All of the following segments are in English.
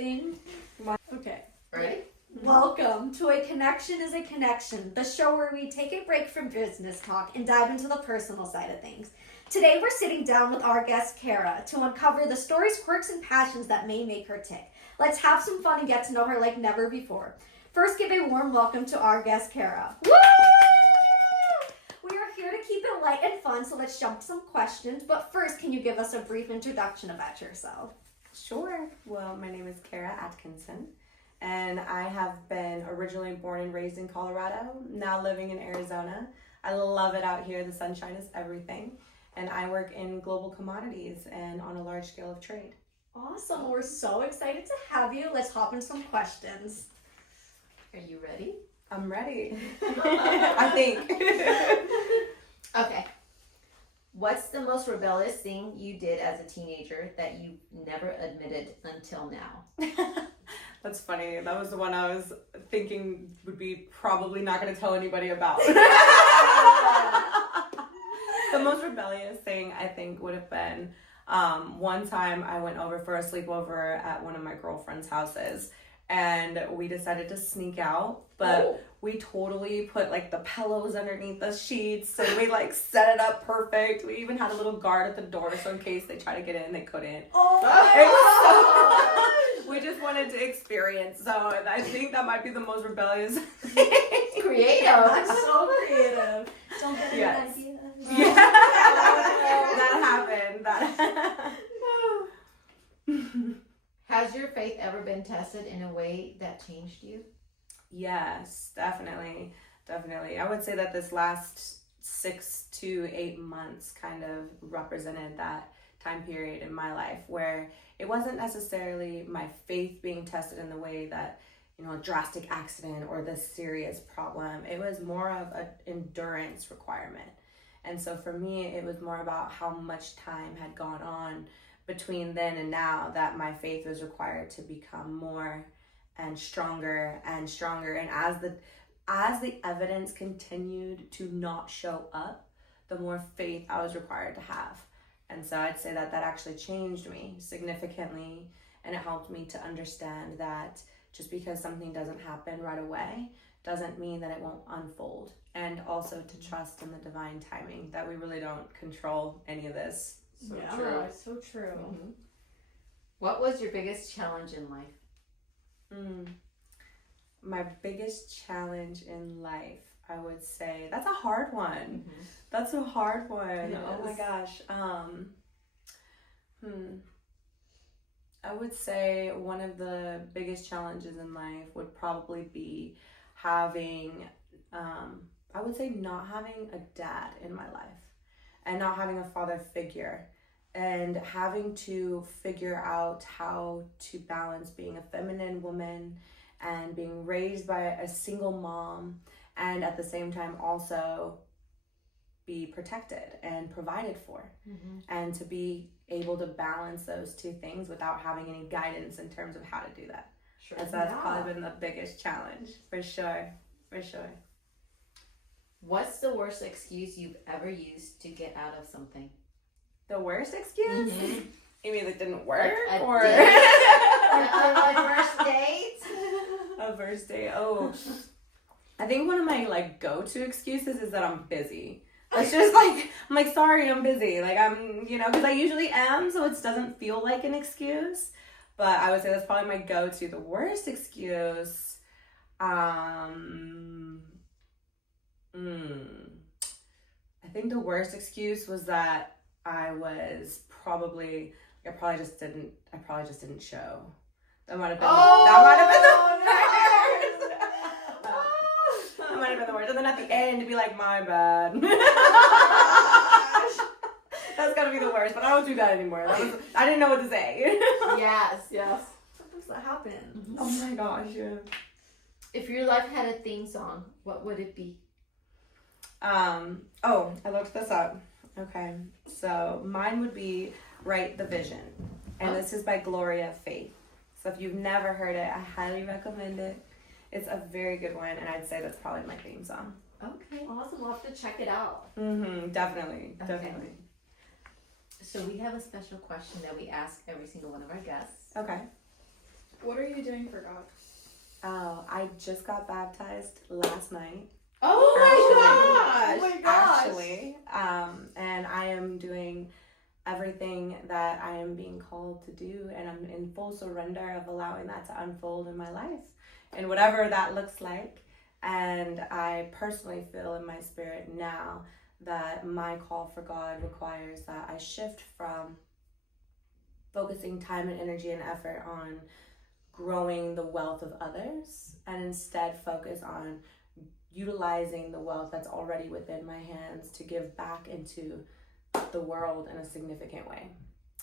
sing? Okay. Ready? Welcome to A Connection is a Connection, the show where we take a break from business talk and dive into the personal side of things. Today we're sitting down with our guest Kara to uncover the stories, quirks, and passions that may make her tick. Let's have some fun and get to know her like never before. First, give a warm welcome to our guest Kara. Woo! We are here to keep it light and fun, so let's jump to some questions. But first, can you give us a brief introduction about yourself? Sure. Well, my name is Kara Atkinson, and I have been originally born and raised in Colorado, now living in Arizona. I love it out here. The sunshine is everything. And I work in global commodities and on a large scale of trade. Awesome. We're so excited to have you. Let's hop into some questions. Are you ready? I'm ready. I think. Okay. What's the most rebellious thing you did as a teenager that you never admitted until now? That's funny. That was the one I was thinking would be probably not going to tell anybody about. The most rebellious thing I think would have been one time I went over for a sleepover at one of my girlfriend's houses, and we decided to sneak out, but we totally put like the pillows underneath the sheets, and we like set it up perfect. We even had a little guard at the door, so in case they try to get in, they couldn't. We just wanted to experience, so I think that might be the most rebellious. Creative. I'm so creative. Don't get any Yes. ideas. Yeah. That happened. Has your faith ever been tested in a way that changed you? Yes, definitely. I would say that this last 6 to 8 months kind of represented that time period in my life where it wasn't necessarily my faith being tested in the way that, you know, a drastic accident or this serious problem. It was more of an endurance requirement. And so for me, it was more about how much time had gone on between then and now that my faith was required to become more and stronger and stronger. And as the evidence continued to not show up, the more faith I was required to have. And so I'd say that actually changed me significantly, and it helped me to understand that just because something doesn't happen right away doesn't mean that it won't unfold. And also to trust in the divine timing, that we really don't control any of this. So yeah, true. it's so true. Mm-hmm. What was your biggest challenge in life? My biggest challenge in life, I would say, that's a hard one. Mm-hmm. That's a hard one. Yes. Oh my gosh. I would say one of the biggest challenges in life would probably be having, I would say not having a dad in my life and not having a father figure, and having to figure out how to balance being a feminine woman and being raised by a single mom, and at the same time also be protected and provided for, and to be able to balance those two things without having any guidance in terms of how to do that. Sure. And so that's probably been the biggest challenge, for sure. What's the worst excuse you've ever used to get out of something? The worst excuse? Mm-hmm. You mean it didn't work? Like a or date? A first date? A first date? Oh, I think one of my like go-to excuses is that I'm busy. It's just like, I'm like, sorry, I'm busy. Like I'm, you know, because I usually am, so it doesn't feel like an excuse. But I would say that's probably my go-to. The worst excuse, I think the worst excuse was that I probably just didn't show. That might have been that might have been the worst. And then at the end to be like, my bad. That's gotta be the worst, but I don't do that anymore. I didn't know what to say. Yes. Sometimes that happens. Oh my gosh, yeah. If your life had a theme song, what would it be? I looked this up. Okay, so mine would be Write the Vision, and this is by Gloria Faith. So if you've never heard it, I highly recommend it. It's a very good one, and I'd say that's probably my theme song. Okay. Awesome. We'll have to check it out. Definitely. So we have a special question that we ask every single one of our guests. Okay. What are you doing for God? Oh, I just got baptized last night. Oh my gosh! Actually, and I am doing everything that I am being called to do, and I'm in full surrender of allowing that to unfold in my life, and whatever that looks like. And I personally feel in my spirit now that my call for God requires that I shift from focusing time and energy and effort on growing the wealth of others, and instead focus on utilizing the wealth that's already within my hands to give back into the world in a significant way.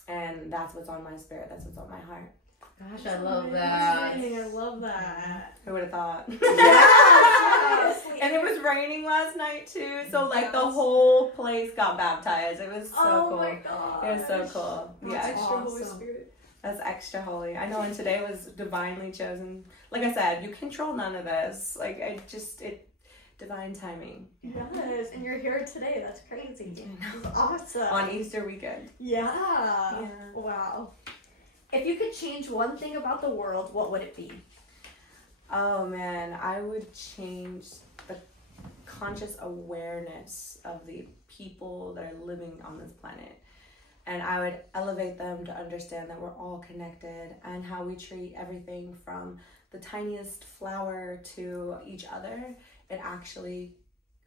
And that's what's on my spirit, that's what's on my heart. Gosh, I love that. I love that. Who would have thought? Yes. And it was raining last night too, so like the whole place got baptized. It was so cool. Oh my god. It was so cool. That's Yeah. Extra Holy awesome. Spirit. That's extra holy. I know, and today was divinely chosen. Like I said, you control none of this. Like, divine timing. Yes, and you're here today. That's crazy. That's awesome. On Easter weekend. Yeah. Wow. If you could change one thing about the world, what would it be? Oh man, I would change the conscious awareness of the people that are living on this planet. And I would elevate them to understand that we're all connected, and how we treat everything from the tiniest flower to each other. It actually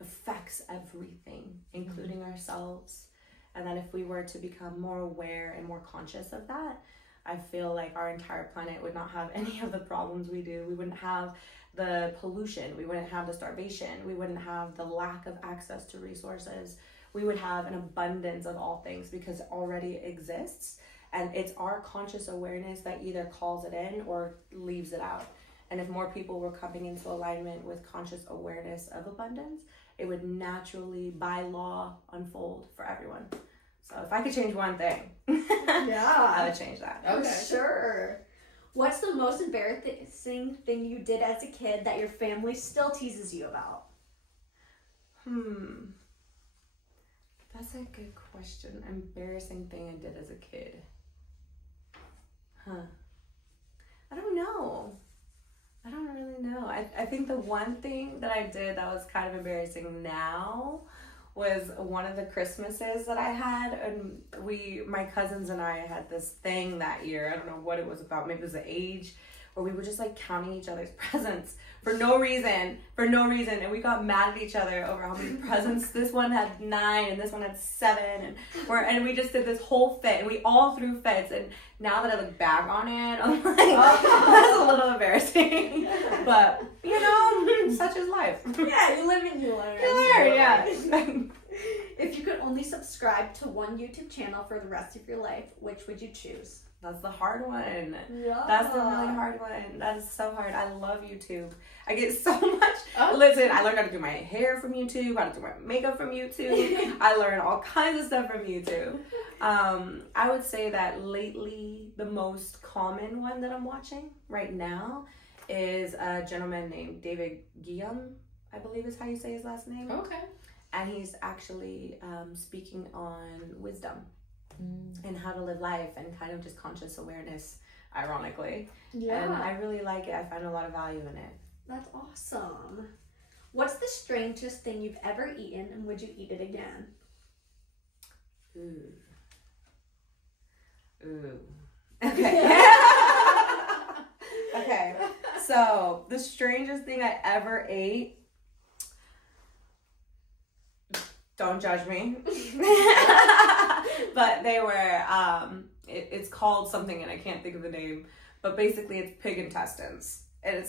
affects everything, including ourselves. And that if we were to become more aware and more conscious of that, I feel like our entire planet would not have any of the problems we do. We wouldn't have the pollution. We wouldn't have the starvation. We wouldn't have the lack of access to resources. We would have an abundance of all things because it already exists. And it's our conscious awareness that either calls it in or leaves it out. And if more people were coming into alignment with conscious awareness of abundance, it would naturally, by law, unfold for everyone. So if I could change one thing, I Yeah. would change that. For sure. What's the most embarrassing thing you did as a kid that your family still teases you about? That's a good question. Embarrassing thing I did as a kid. I don't know. I don't really know. I think the one thing that I did that was kind of embarrassing now was one of the Christmases that I had, and my cousins and I had this thing that year. I don't know what it was about. Maybe it was the age, where we were just like counting each other's presents for no reason, and we got mad at each other over how many presents. This one had 9 and this one had 7, and we just did this whole fit, and we all threw fits. And now that I look back on it, I'm like, that's a little embarrassing, but you know, such is life. Yeah, you live and you learn. You learn, yeah. If you could only subscribe to one YouTube channel for the rest of your life, which would you choose? That's the hard one. Yeah. That's the really hard one. That is so hard. I love YouTube. I get so much. Listen, I learned how to do my hair from YouTube, how to do my makeup from YouTube. I learned all kinds of stuff from YouTube. I would say that lately, the most common one that I'm watching right now is a gentleman named David Guillaume, I believe is how you say his last name. Okay. And he's actually speaking on wisdom and how to live life and kind of just conscious awareness, ironically. Yeah. And I really like it. I find a lot of value in it. That's awesome. What's the strangest thing you've ever eaten, and would you eat it again? Ooh. Okay. Okay. So, the strangest thing I ever ate, don't judge me. But they were, it's called something and I can't think of the name, but basically it's pig intestines. And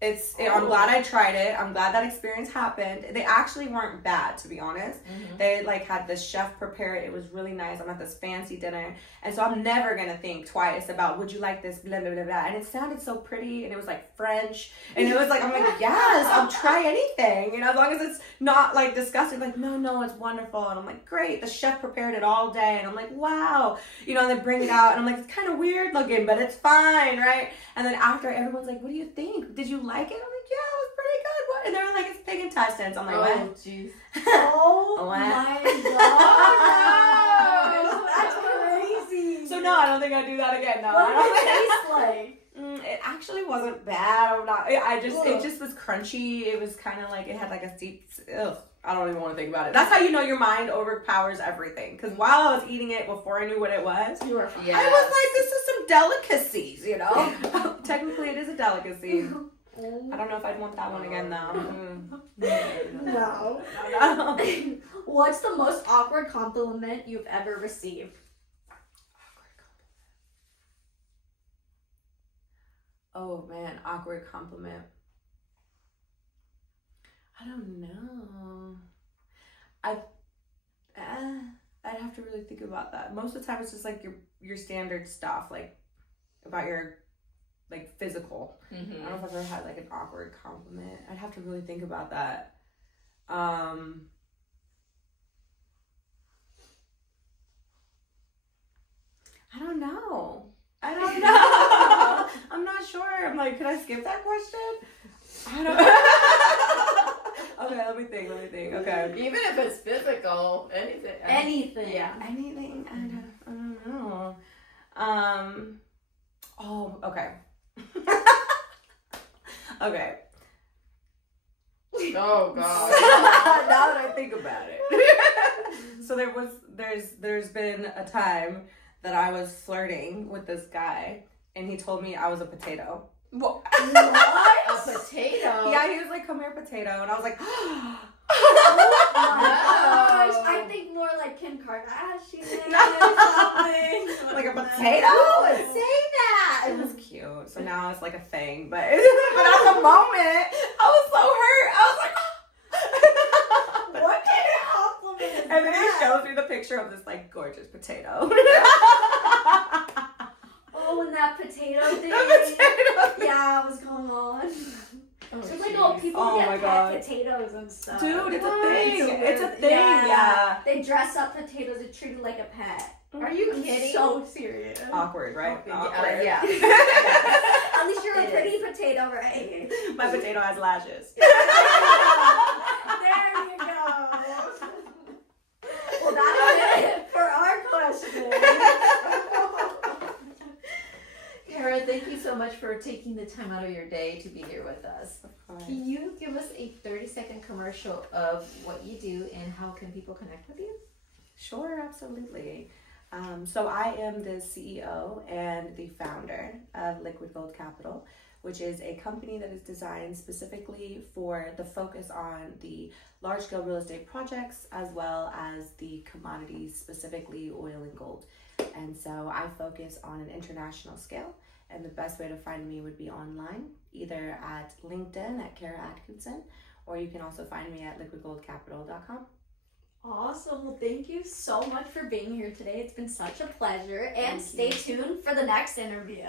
I'm glad I tried it. I'm glad that experience happened. They actually weren't bad, to be honest. They had this chef prepare it. It was really nice. I'm at this fancy dinner. And so I'm never going to think twice about, would you like this, blah, blah, blah, blah. And it sounded so pretty, and it was like French. And it was like, I'm like, yes, I'll try anything. As long as it's not like disgusting. Like, no, it's wonderful. And I'm like, great. The chef prepared it all day. And I'm like, wow. And they bring it out. And I'm like, it's kind of weird looking, but it's fine, right? And then after, everyone's like, what do you think? Did you like it? I'm like, yeah, it was pretty good. What? And they were like, it's pig intestines. I'm like, what? Jeez. Oh What? my gosh. That's crazy. So So no, I don't think I'd do that again. No, What I don't did think. it taste like? It actually wasn't bad. I'm not. It just was crunchy. It was kind of like it had like a deep. Ugh, I don't even want to think about it. That's how you know your mind overpowers everything. Because while I was eating it, before I knew what it was, You were fine. Yeah. I was like, "This is some delicacies," you know. Technically, it is a delicacy. I don't know if I'd want that one again though. No. No. What's the most awkward compliment you've ever received? Oh man, awkward compliment. I don't know. I'd have to really think about that. Most of the time, it's just like your standard stuff, like about your like physical. I don't know if I've ever had like an awkward compliment. I'd have to really think about that. I don't know. I'm not sure. I'm like, could I skip that question? I don't. Okay, let me think. Okay. Even if it's physical, anything. Anything. Yeah. Anything? I don't know. Oh, okay. Okay. Oh God. Now that I think about it. So there's been a time that I was flirting with this guy, and he told me I was a potato. What? A potato? Yeah, he was like, "Come here, potato," and I was like, Oh my gosh. No. I think more like Kim Kardashian No. or something. like a potato. Who would say that? It was cute. So now it's like a thing, but at the moment, I was so hurt. I was like, What kind of compliment is and then he that? shows me the picture of this like gorgeous potato. Oh, and that potato thing. Yeah, what was going on? Oh, It's like, jeez. oh, people Oh my get God. pet potatoes and stuff. Dude, it's a What? thing. It's a weird. thing, yeah. They dress up potatoes and treat it like a pet. Are you I'm kidding? so serious. Awkward, right? Awkward. Yeah. At least you're a It pretty potato, right? My potato has lashes. There you go. Well, that's it for our question. Kara, thank you so much for taking the time out of your day to be here with us. Can you give us a 30-second commercial of what you do and how can people connect with you? Sure, absolutely. So I am the CEO and the founder of Liquid Gold Capital, which is a company that is designed specifically for the focus on the large-scale real estate projects as well as the commodities, specifically oil and gold. And so I focus on an international scale, and the best way to find me would be online, either at LinkedIn at Kara Atkinson, or you can also find me at liquidgoldcapital.com. Awesome. Well, thank you so much for being here today. It's been such a pleasure. And Thank stay tuned for the next interview.